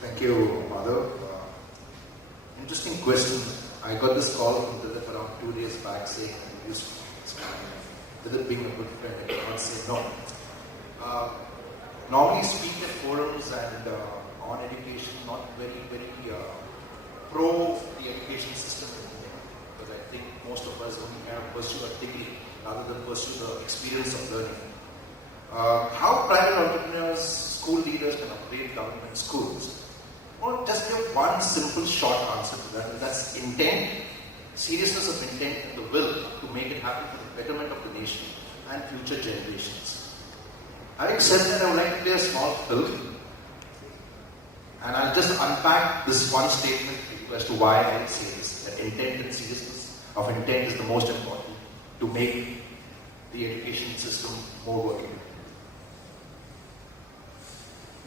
Thank you, Madhav. Interesting question. I got this call from Dilip around 2 days back saying, Dilip being a good friend, I cannot say no. Normally speak at forums and on education, not very pro the education system in India. Because I think most of us only kind of pursue a degree rather than pursue the experience of learning. How private entrepreneurs, school leaders can upgrade government schools? Well, just give one simple short answer to that, and that's intent, seriousness of intent, and the will to make it happen for the betterment of the nation and future generations. Having said that, I would like to play a small film, and I'll just unpack this one statement as to why I say this, that intent and seriousness of intent is the most important to make the education system more workable.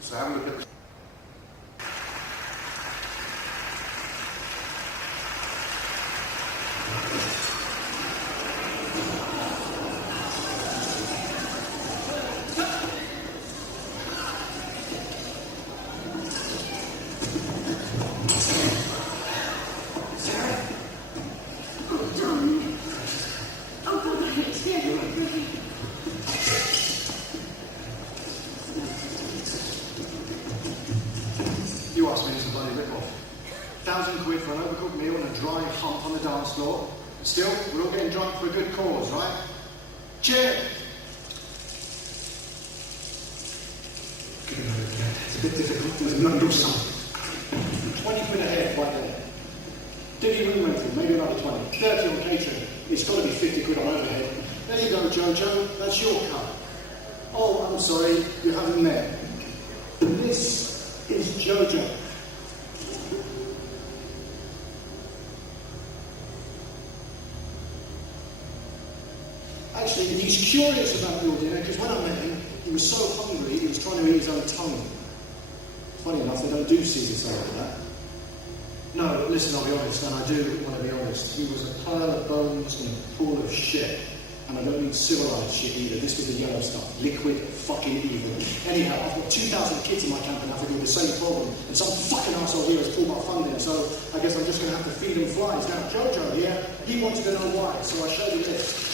So have a look at this. You asked me, it's a bloody rip-off. £1,000 for an overcooked meal and a dry hump on the dance floor. Still, we're all getting drunk for a good cause, right? Cheers! It's a bit difficult. There's no do something. 20 quid ahead right there. Divvy room rental, maybe another 20. 30 on catering. It's got to be 50 quid on overhead. There you go, Jojo. That's your cut. Oh, I'm sorry, you haven't met. This is Jojo. Actually, he's curious about your dinner because when I met him, he was so hungry he was trying to eat his own tongue. Funny enough, they don't do Caesar salad for that. No, listen, I'll be honest, and I do want to be honest. He was a pile of bones and a pool of shit. And I don't mean civilized shit either. This was the yellow stuff. Liquid fucking evil. Anyhow, I've got 2,000 kids in my camp in Africa with the same problem. And some fucking arsehole here has pulled my funding. So I guess I'm just going to have to feed him flies. Now, Jojo here, he wanted to know why. So I showed you this.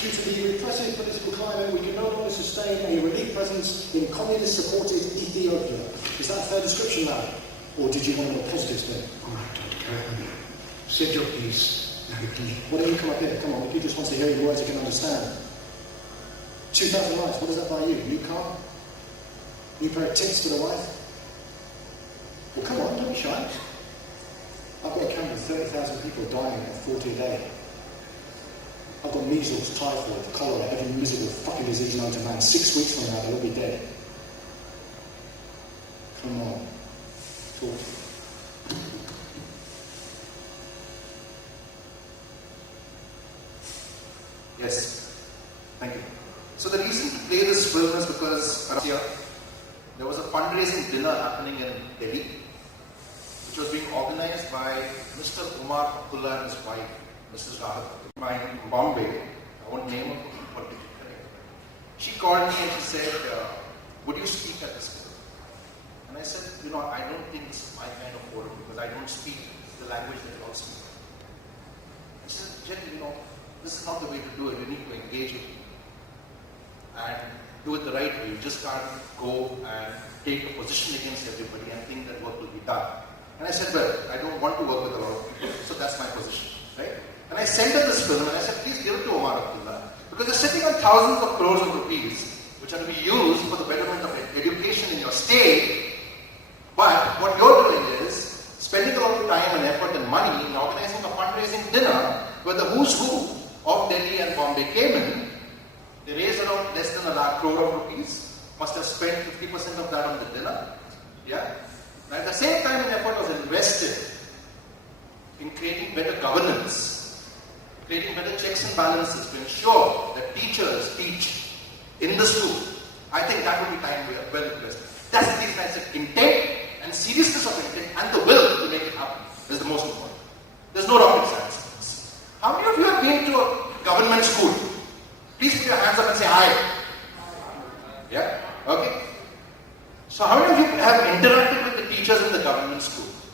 Due to the repressive political climate, we can no longer sustain a relief presence in communist-supported Ethiopia. Is that a fair description, lad? Or did you want a more positive spin? All right, Dr. Karmaveer. Said your piece. Why don't you come up here? Come on, he just wants to hear your words he can understand. 2,000 lives, what does that buy you? New car? New pair of tits for the wife? Well, come on, don't be shy. I've got a camp with 30,000 people dying at 40 a day. I've got measles, typhoid, cholera, every miserable fucking disease known to man. 6 weeks from now, they'll all be dead. Come on. Talk. Yes, thank you. So the reason to play this film is because around here there was a fundraising dinner happening in Delhi, which was being organized by Mr. Umar Abdullah and his wife, Mrs. Rahat. In Bombay, I won't name her politically correct. She called me and she said, would you speak at this forum? And I said, I don't think this is my kind of forum because I don't speak the language that you all speak. I said, Jen, this is not the way to do it. You need to engage with people and do it the right way. You just can't go and take a position against everybody and think that work will be done. And I said, well, I don't want to work with a lot of people, so that's my position, right? And I sent her this film and I said, please give it to Omar Abdullah. Because you're sitting on thousands of crores of rupees, which are to be used for the betterment of education in your state. But what you're doing is spending a lot of time and effort and money in organizing a fundraising dinner where the who's who of Delhi and Bombay came in. They raised around less than 1 lakh crore of rupees. Must have spent 50% of that on the dinner. Yeah. And at the same time, an effort was invested in creating better governance, creating better checks and balances to ensure that teachers teach in the school. I think that would be time well invested. That's the reason I said intent and seriousness of intent and the will to make it happen is the most important. There's no rocket science. How many of you have been to a government school? Please put your hands up and say hi. Yeah? Okay? So how many of you have interacted with the teachers in the government school.